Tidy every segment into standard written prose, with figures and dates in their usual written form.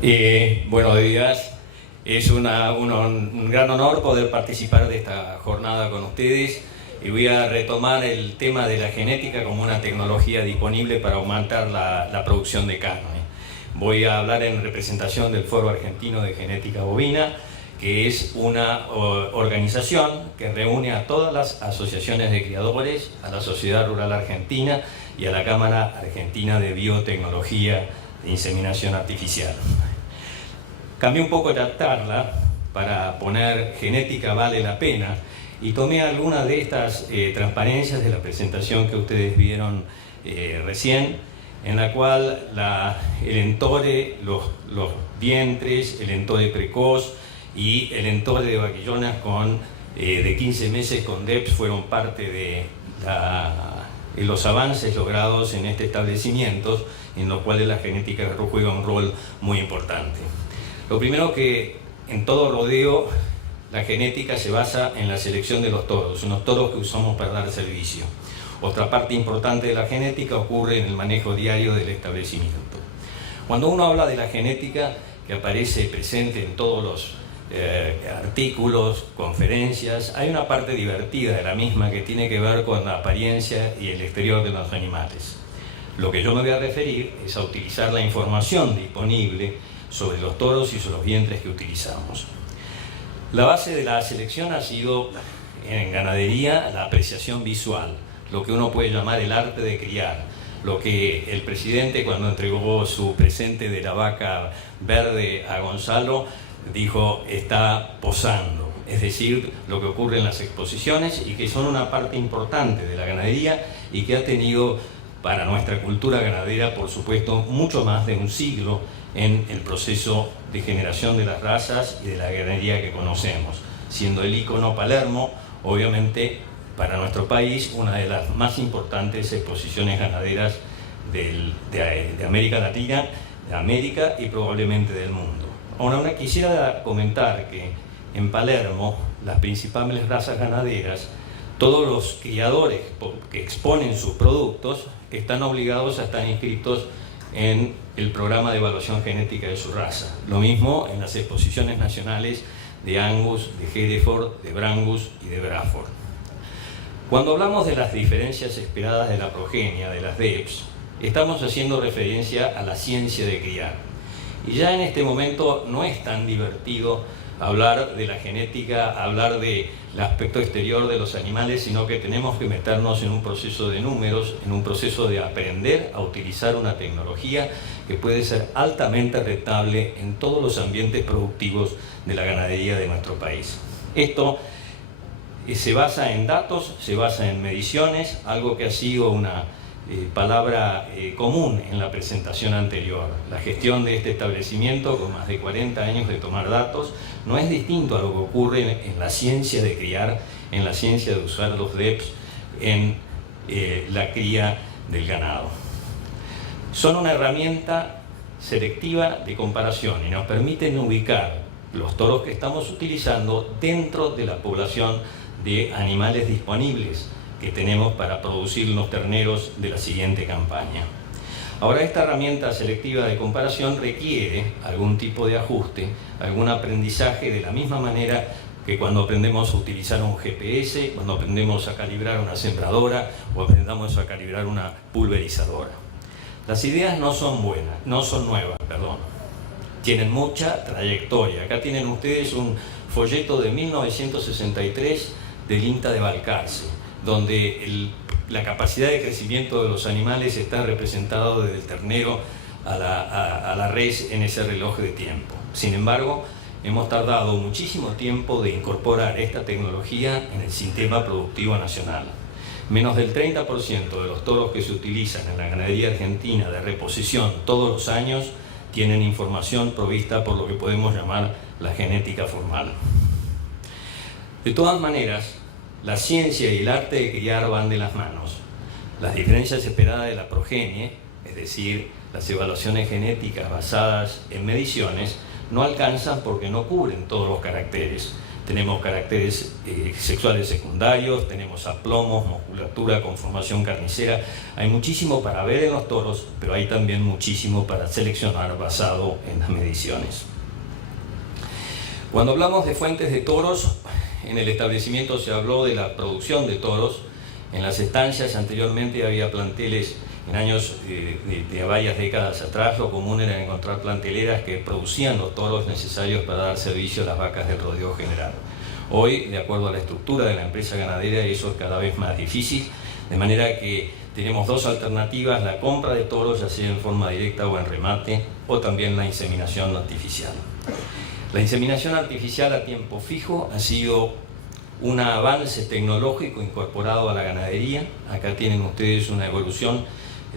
Buenos días. Es un gran honor poder participar de esta jornada con ustedes y voy a retomar el tema de la genética como una tecnología disponible para aumentar la producción de carne. Voy a hablar en representación del Foro Argentino de Genética Bovina, que es una organización que reúne a todas las asociaciones de criadores, a la Sociedad Rural Argentina y a la Cámara Argentina de Biotecnología de Inseminación Artificial. Cambié un poco la charla para poner genética vale la pena y tomé algunas de estas transparencias de la presentación que ustedes vieron recién, en la cual el entore, los vientres, el entore precoz y el entore de vaquillonas de 15 meses con DEPS fueron parte de los avances logrados en este establecimiento, en los cuales la genética juega un rol muy importante. Lo primero que en todo rodeo la genética se basa en la selección de los toros, unos toros que usamos para dar servicio. Otra parte importante de la genética ocurre en el manejo diario del establecimiento. Cuando uno habla de la genética, que aparece presente en todos los artículos, conferencias, hay una parte divertida de la misma que tiene que ver con la apariencia y el exterior de los animales. Lo que yo me voy a referir es a utilizar la información disponible sobre los toros y sobre los vientres que utilizamos. La base de la selección ha sido en ganadería la apreciación visual, lo que uno puede llamar el arte de criar, lo que el presidente cuando entregó su presente de la vaca verde a Gonzalo dijo está posando, es decir, lo que ocurre en las exposiciones y que son una parte importante de la ganadería y que ha tenido para nuestra cultura ganadera, por supuesto, mucho más de un siglo en el proceso de generación de las razas y de la ganadería que conocemos, siendo el ícono Palermo, obviamente, para nuestro país, una de las más importantes exposiciones ganaderas de América Latina, de América y probablemente del mundo. Ahora quisiera comentar que en Palermo, las principales razas ganaderas, todos los criadores que exponen sus productos están obligados a estar inscritos en el programa de evaluación genética de su raza. Lo mismo en las exposiciones nacionales de Angus, de Hereford, de Brangus y de Braford. Cuando hablamos de las diferencias esperadas de la progenia, de las DEPS, estamos haciendo referencia a la ciencia de criar. Y ya en este momento no es tan divertido hablar de la genética, hablar del aspecto exterior de los animales, sino que tenemos que meternos en un proceso de números, en un proceso de aprender a utilizar una tecnología que puede ser altamente rentable en todos los ambientes productivos de la ganadería de nuestro país. Esto se basa en datos, se basa en mediciones, algo que ha sido una palabra común en la presentación anterior. La gestión de este establecimiento, con más de 40 años de tomar datos, no es distinto a lo que ocurre en la ciencia de criar, en la ciencia de usar los DEPS en la cría del ganado. Son una herramienta selectiva de comparación y nos permiten ubicar los toros que estamos utilizando dentro de la población de animales disponibles que tenemos para producir los terneros de la siguiente campaña. Ahora, esta herramienta selectiva de comparación requiere algún tipo de ajuste, algún aprendizaje de la misma manera que cuando aprendemos a utilizar un GPS, cuando aprendemos a calibrar una sembradora o aprendamos a calibrar una pulverizadora. Las ideas no son nuevas, tienen mucha trayectoria. Acá tienen ustedes un folleto de 1963 del INTA de Balcarce, donde la capacidad de crecimiento de los animales está representada desde el ternero a la res en ese reloj de tiempo. Sin embargo, hemos tardado muchísimo tiempo de incorporar esta tecnología en el sistema productivo nacional. Menos del 30% de los toros que se utilizan en la ganadería argentina de reposición todos los años tienen información provista por lo que podemos llamar la genética formal. De todas maneras, la ciencia y el arte de criar van de las manos. Las diferencias esperadas de la progenie, es decir, las evaluaciones genéticas basadas en mediciones, no alcanzan porque no cubren todos los caracteres. tenemos caracteres sexuales secundarios, tenemos aplomos, musculatura, conformación carnicera. Hay muchísimo para ver en los toros, pero hay también muchísimo para seleccionar basado en las mediciones. Cuando hablamos de fuentes de toros, en el establecimiento se habló de la producción de toros. En las estancias anteriormente había planteles, en años de varias décadas atrás, lo común era encontrar planteleras que producían los toros necesarios para dar servicio a las vacas del rodeo general. Hoy, de acuerdo a la estructura de la empresa ganadera, eso es cada vez más difícil, de manera que tenemos dos alternativas: la compra de toros, ya sea en forma directa o en remate, o también la inseminación artificial. La inseminación artificial a tiempo fijo ha sido un avance tecnológico incorporado a la ganadería. Acá tienen ustedes una evolución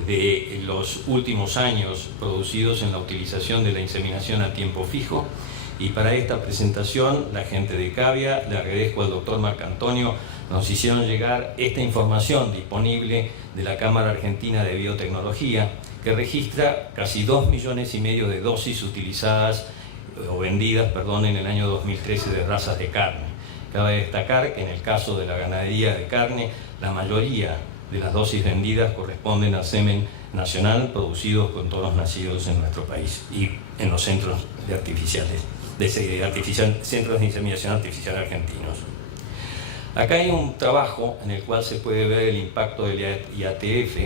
de los últimos años producidos en la utilización de la inseminación a tiempo fijo. Y para esta presentación, la gente de Cavia, le agradezco al doctor Marcantonio, nos hicieron llegar esta información disponible de la Cámara Argentina de Biotecnología, que registra casi 2,5 millones de dosis utilizadas o vendidas, en el año 2013 de razas de carne. Cabe destacar que en el caso de la ganadería de carne, la mayoría de las dosis vendidas corresponden al semen nacional producidos con toros nacidos en nuestro país y en los centros centros de inseminación artificial argentinos. Acá hay un trabajo en el cual se puede ver el impacto del IATF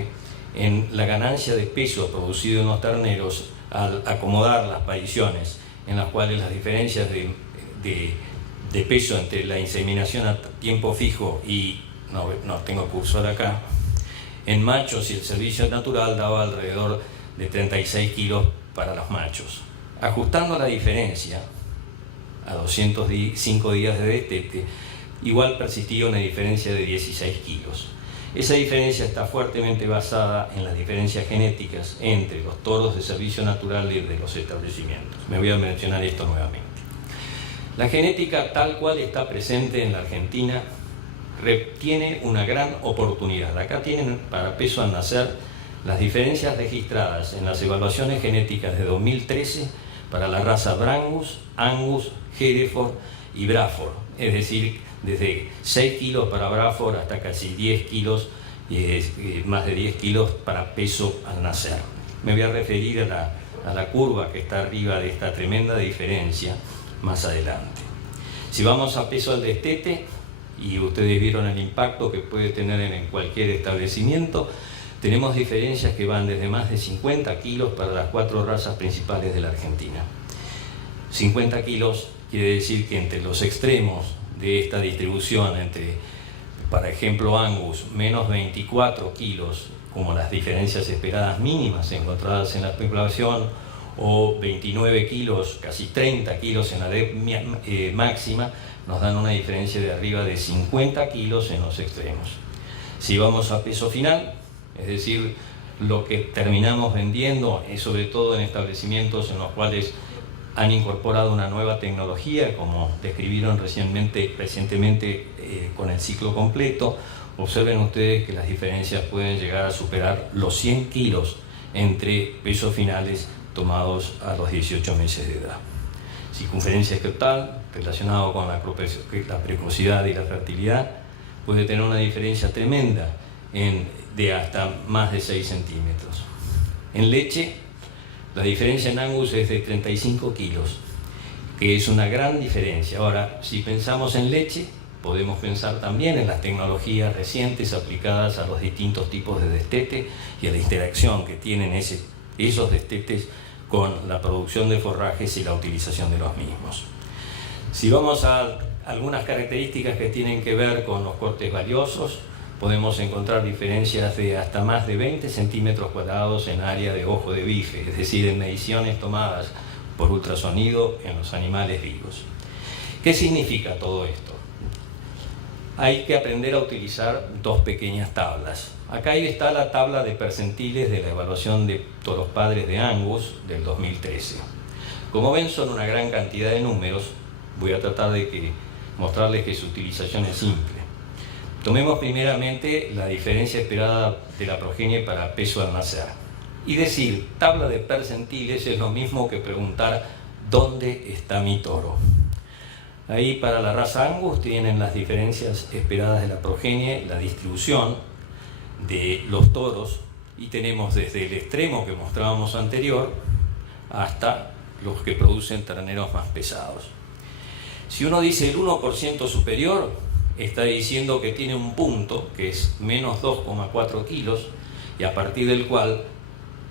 en la ganancia de peso producido en los terneros al acomodar las pariciones, en las cuales las diferencias de peso entre la inseminación a tiempo fijo y, no tengo cursor acá, en machos y el servicio natural daba alrededor de 36 kilos para los machos. Ajustando la diferencia a 205 días de destete, igual persistía una diferencia de 16 kilos. Esa diferencia está fuertemente basada en las diferencias genéticas entre los toros de servicio natural y de los establecimientos. Me voy a mencionar esto nuevamente. La genética tal cual está presente en la Argentina tiene una gran oportunidad. Acá tienen para peso al nacer las diferencias registradas en las evaluaciones genéticas de 2013 para la raza Brangus, Angus, Hereford y Braford, es decir, desde 6 kilos para Braford hasta casi 10 kilos, más de 10 kilos para peso al nacer. Me voy a referir a la curva que está arriba de esta tremenda diferencia más adelante. Si vamos a peso al destete, y ustedes vieron el impacto que puede tener en cualquier establecimiento, tenemos diferencias que van desde más de 50 kilos para las 4 razas principales de la Argentina. 50 kilos quiere decir que entre los extremos de esta distribución, entre, por ejemplo, Angus, menos 24 kilos, como las diferencias esperadas mínimas encontradas en la especulación, o 29 kilos, casi 30 kilos en la máxima, nos dan una diferencia de arriba de 50 kilos en los extremos. Si vamos a peso final, es decir, lo que terminamos vendiendo es sobre todo en establecimientos en los cuales han incorporado una nueva tecnología, como describieron recientemente con el ciclo completo. Observen ustedes que las diferencias pueden llegar a superar los 100 kilos entre pesos finales tomados a los 18 meses de edad. Circunferencia escrotal, relacionado con la precocidad y la fertilidad, puede tener una diferencia tremenda de hasta más de 6 centímetros. En leche, la diferencia en Angus es de 35 kilos, que es una gran diferencia. Ahora, si pensamos en leche, podemos pensar también en las tecnologías recientes aplicadas a los distintos tipos de destete y a la interacción que tienen esos destetes con la producción de forrajes y la utilización de los mismos. Si vamos a algunas características que tienen que ver con los cortes valiosos, podemos encontrar diferencias de hasta más de 20 centímetros cuadrados en área de ojo de bife, es decir, en mediciones tomadas por ultrasonido en los animales vivos. ¿Qué significa todo esto? Hay que aprender a utilizar dos pequeñas tablas. Acá está la tabla de percentiles de la evaluación de toros padres de Angus del 2013. Como ven, son una gran cantidad de números. Voy a tratar de mostrarles que su utilización es simple. Tomemos primeramente la diferencia esperada de la progenie para peso al nacer. Y decir tabla de percentiles es lo mismo que preguntar ¿dónde está mi toro? Ahí para la raza Angus tienen las diferencias esperadas de la progenie, la distribución de los toros, y tenemos desde el extremo que mostrábamos anterior hasta los que producen terneros más pesados. Si uno dice el 1% superior, está diciendo que tiene un punto que es menos 2,4 kilos, y a partir del cual,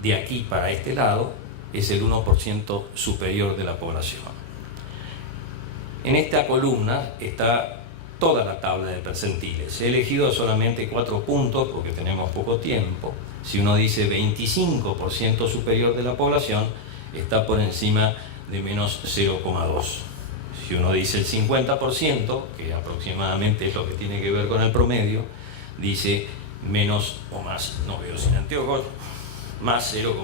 de aquí para este lado, es el 1% superior de la población. En esta columna está toda la tabla de percentiles. He elegido solamente 4 puntos porque tenemos poco tiempo. Si uno dice 25% superior de la población, está por encima de menos 0,2. Si uno dice el 50%, que aproximadamente es lo que tiene que ver con el promedio, dice menos o más, no veo sin anteojos, más 0,3.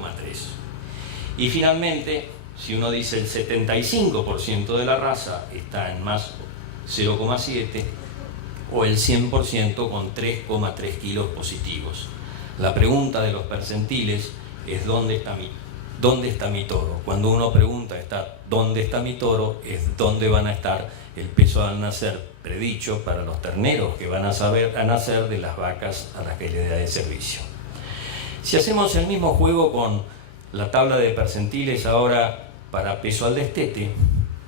Y finalmente, si uno dice el 75% de la raza está en más 0,7, o el 100% con 3,3 kilos positivos. La pregunta de los percentiles es ¿dónde está mi toro? Cuando uno pregunta ¿dónde está mi toro?, es dónde van a estar el peso al nacer predicho para los terneros que van a nacer de las vacas a las que le da de servicio. Si hacemos el mismo juego con la tabla de percentiles ahora para peso al destete,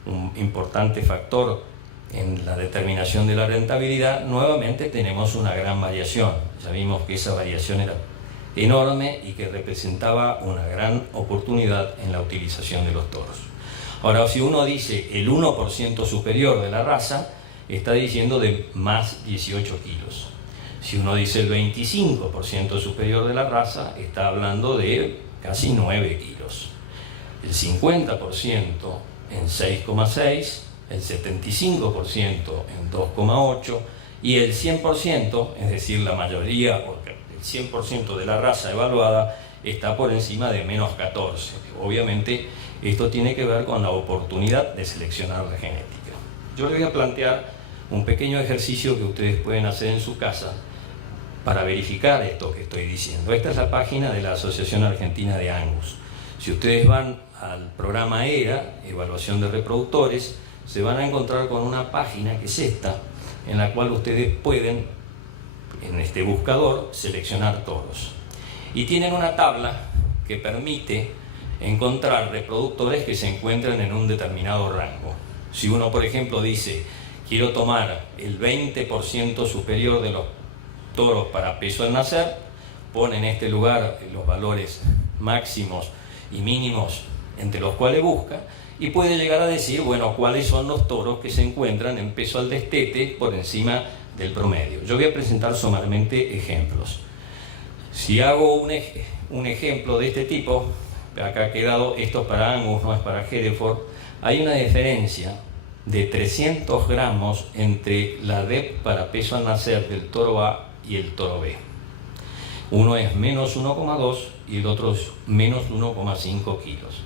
un importante factor en la determinación de la rentabilidad, nuevamente tenemos una gran variación. Ya vimos que esa variación era enorme y que representaba una gran oportunidad en la utilización de los toros. Ahora, si uno dice el 1% superior de la raza, está diciendo de más 18 kilos. Si uno dice el 25% superior de la raza, está hablando de casi 9 kilos. El 50% en 6,6, el 75% en 2,8 y el 100%, es decir, la mayoría, porque el 100% de la raza evaluada está por encima de menos 14. Obviamente, esto tiene que ver con la oportunidad de seleccionar la genética. Yo les voy a plantear un pequeño ejercicio que ustedes pueden hacer en su casa para verificar esto que estoy diciendo. Esta es la página de la Asociación Argentina de Angus. Si ustedes van al programa ERA, Evaluación de Reproductores, se van a encontrar con una página que es esta, en la cual ustedes pueden, en este buscador, seleccionar toros. Y tienen una tabla que permite encontrar reproductores que se encuentran en un determinado rango. Si uno, por ejemplo, dice, quiero tomar el 20% superior de los toros para peso al nacer, pone en este lugar los valores máximos y mínimos entre los cuales busca, y puede llegar a decir, bueno, cuáles son los toros que se encuentran en peso al destete por encima del promedio. Yo voy a presentar someramente ejemplos. Si hago un ejemplo de este tipo, acá ha quedado, esto es para Angus, no es para Hereford, hay una diferencia de 300 gramos entre la DEP para peso al nacer del toro A y el toro B. Uno es menos 1,2 y el otro es menos 1,5 kilos.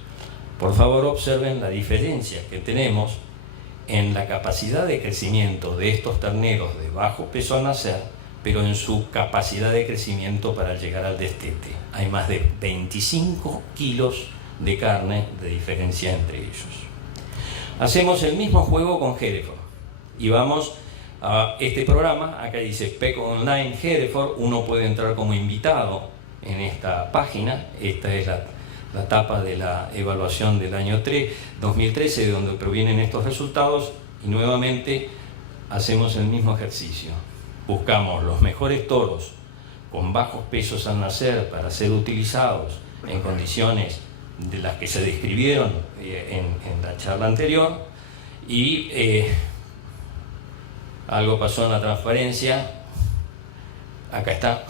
Por favor, observen la diferencia que tenemos en la capacidad de crecimiento de estos terneros de bajo peso al nacer, pero en su capacidad de crecimiento para llegar al destete. Hay más de 25 kilos de carne de diferencia entre ellos. Hacemos el mismo juego con Hereford y vamos a este programa. Acá dice PEC Online Hereford. Uno puede entrar como invitado en esta página. Esta es la etapa de la evaluación del año 2013, de donde provienen estos resultados, y nuevamente hacemos el mismo ejercicio. Buscamos los mejores toros con bajos pesos al nacer para ser utilizados en condiciones de las que se describieron en la charla anterior, y algo pasó en la transparencia. Acá está.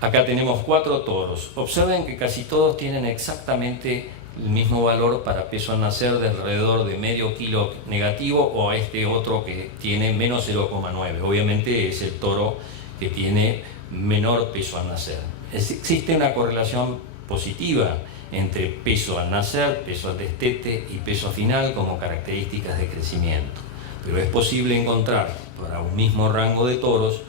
Acá tenemos 4 toros. Observen que casi todos tienen exactamente el mismo valor para peso al nacer, de alrededor de medio kilo negativo, o este otro que tiene menos 0,9. Obviamente es el toro que tiene menor peso al nacer. Existe una correlación positiva entre peso al nacer, peso al destete y peso final como características de crecimiento. Pero es posible encontrar para un mismo rango de toros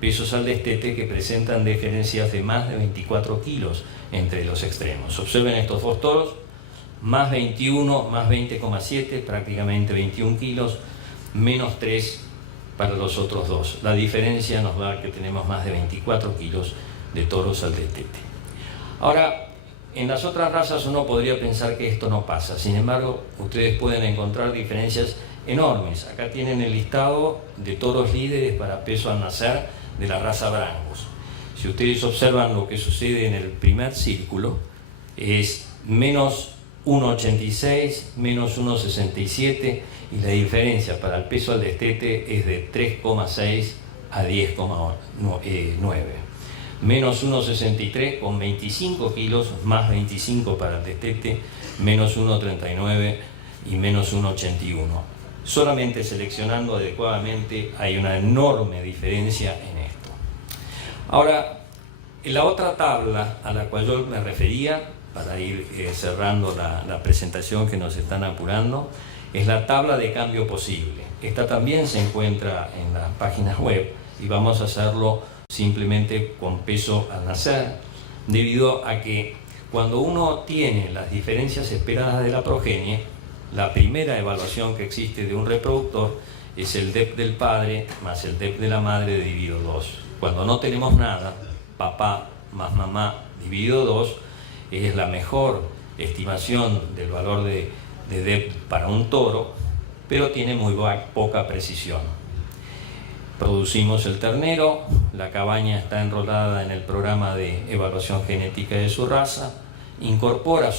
pesos al destete que presentan diferencias de más de 24 kilos entre los extremos. Observen estos dos toros, más 21, más 20,7, prácticamente 21 kilos, menos 3 para los otros dos. La diferencia nos da que tenemos más de 24 kilos de toros al destete. Ahora, en las otras razas uno podría pensar que esto no pasa, sin embargo, ustedes pueden encontrar diferencias enormes. Acá tienen el listado de toros líderes para peso al nacer de la raza Brangus. Si ustedes observan lo que sucede en el primer círculo, es menos 1,86, menos 1,67, y la diferencia para el peso al destete es de 3,6 a 10,9. Menos 1,63 con 25 kilos, más 25 para el destete, menos 1,39 y menos 1,81. Solamente seleccionando adecuadamente hay una enorme diferencia en esto. Ahora, en la otra tabla a la cual yo me refería, para ir cerrando la presentación que nos están apurando, es la tabla de cambio posible. Esta también se encuentra en las páginas web y vamos a hacerlo simplemente con peso al nacer, debido a que cuando uno tiene las diferencias esperadas de la progenie, la primera evaluación que existe de un reproductor es el DEP del padre más el DEP de la madre dividido 2. Cuando no tenemos nada, papá más mamá dividido 2 es la mejor estimación del valor de DEP para un toro, pero tiene muy poca precisión. Producimos el ternero, la cabaña está enrolada en el programa de evaluación genética de su raza, incorpora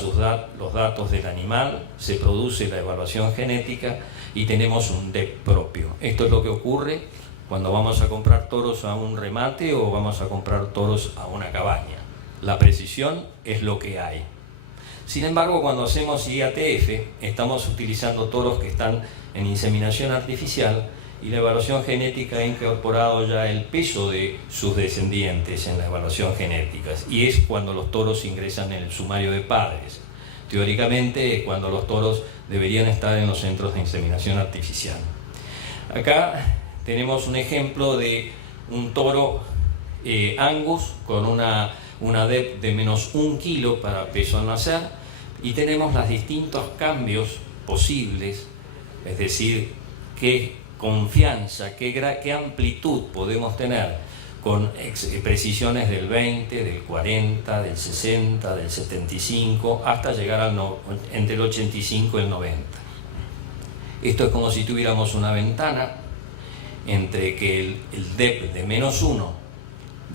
los datos del animal, se produce la evaluación genética y tenemos un DEP propio. Esto es lo que ocurre cuando vamos a comprar toros a un remate o vamos a comprar toros a una cabaña. La precisión es lo que hay. Sin embargo, cuando hacemos IATF, estamos utilizando toros que están en inseminación artificial y la evaluación genética ha incorporado ya el peso de sus descendientes en la evaluación genética, y es cuando los toros ingresan en el sumario de padres. Teóricamente es cuando los toros deberían estar en los centros de inseminación artificial. Acá tenemos un ejemplo de un toro Angus con una DEP de menos 1 kilo para peso al nacer, y tenemos los distintos cambios posibles, es decir, qué confianza, qué amplitud podemos tener con precisiones del 20, del 40, del 60, del 75, hasta llegar entre el 85 y el 90. Esto es como si tuviéramos una ventana entre que el DEP de menos 1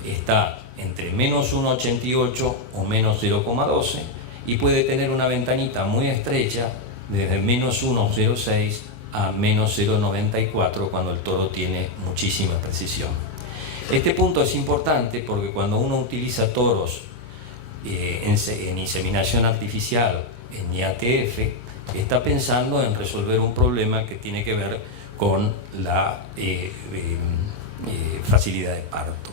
está entre menos 1,88 o menos 0,12 y puede tener una ventanita muy estrecha desde menos 1,06 a menos 0,94 cuando el toro tiene muchísima precisión. Este punto es importante porque cuando uno utiliza toros en inseminación artificial, en IATF, está pensando en resolver un problema que tiene que ver con la facilidad de parto.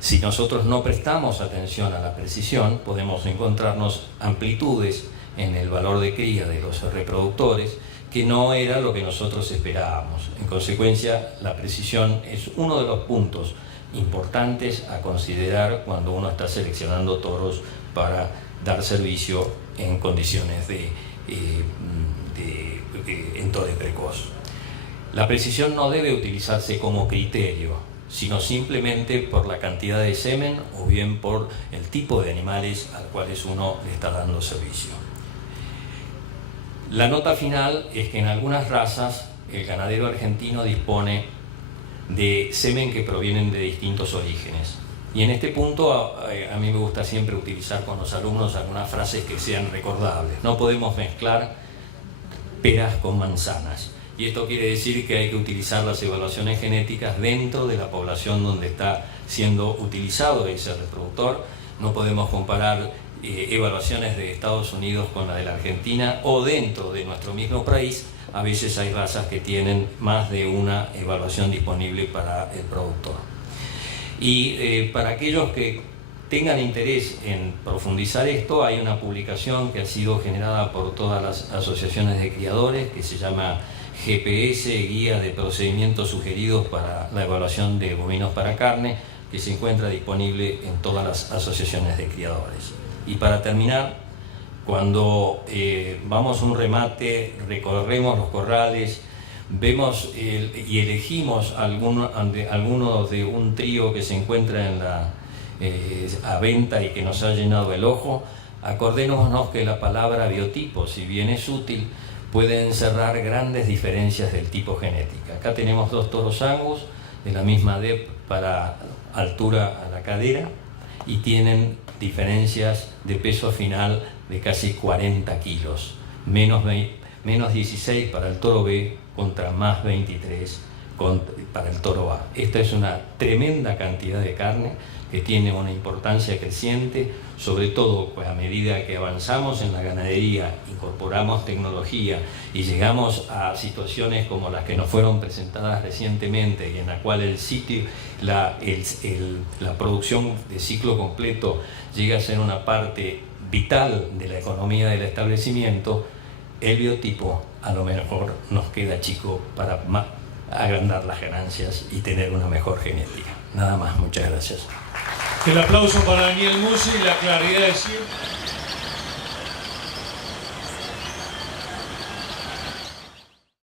Si nosotros no prestamos atención a la precisión, podemos encontrarnos amplitudes en el valor de cría de los reproductores que no era lo que nosotros esperábamos. En consecuencia, la precisión es uno de los puntos importantes a considerar cuando uno está seleccionando toros para dar servicio en condiciones de entore precoz. La precisión no debe utilizarse como criterio, sino simplemente por la cantidad de semen o bien por el tipo de animales al cuales uno le está dando servicio. La nota final es que en algunas razas el ganadero argentino dispone de semen que provienen de distintos orígenes. Y en este punto a mí me gusta siempre utilizar con los alumnos algunas frases que sean recordables. No podemos mezclar peras con manzanas. Y esto quiere decir que hay que utilizar las evaluaciones genéticas dentro de la población donde está siendo utilizado ese reproductor. No podemos comparar evaluaciones de Estados Unidos con la de la Argentina, o dentro de nuestro mismo país. A veces hay razas que tienen más de una evaluación disponible para el productor. Y para aquellos que tengan interés en profundizar esto, hay una publicación que ha sido generada por todas las asociaciones de criadores que se llama GPS, Guía de Procedimientos Sugeridos para la Evaluación de Bovinos para Carne, que se encuentra disponible en todas las asociaciones de criadores. Y para terminar, Cuando vamos a un remate, recorremos los corrales, vemos y elegimos alguno de un trío que se encuentra a venta y que nos ha llenado el ojo, acordémonos que la palabra biotipo, si bien es útil, puede encerrar grandes diferencias del tipo genética. Acá tenemos 2 toros Angus de la misma DEP para altura a la cadera y tienen diferencias de peso final de casi 40 kilos, menos 16 para el toro B contra más 23 para el toro A. Esta es una tremenda cantidad de carne que tiene una importancia creciente, sobre todo pues, a medida que avanzamos en la ganadería, incorporamos tecnología y llegamos a situaciones como las que nos fueron presentadas recientemente y en la cual el sitio, la producción de ciclo completo llega a ser una parte vital de la economía del establecimiento, el biotipo a lo mejor nos queda chico para agrandar las ganancias y tener una mejor genética. Nada más, muchas gracias. El aplauso para Daniel Musi y la claridad de siempre.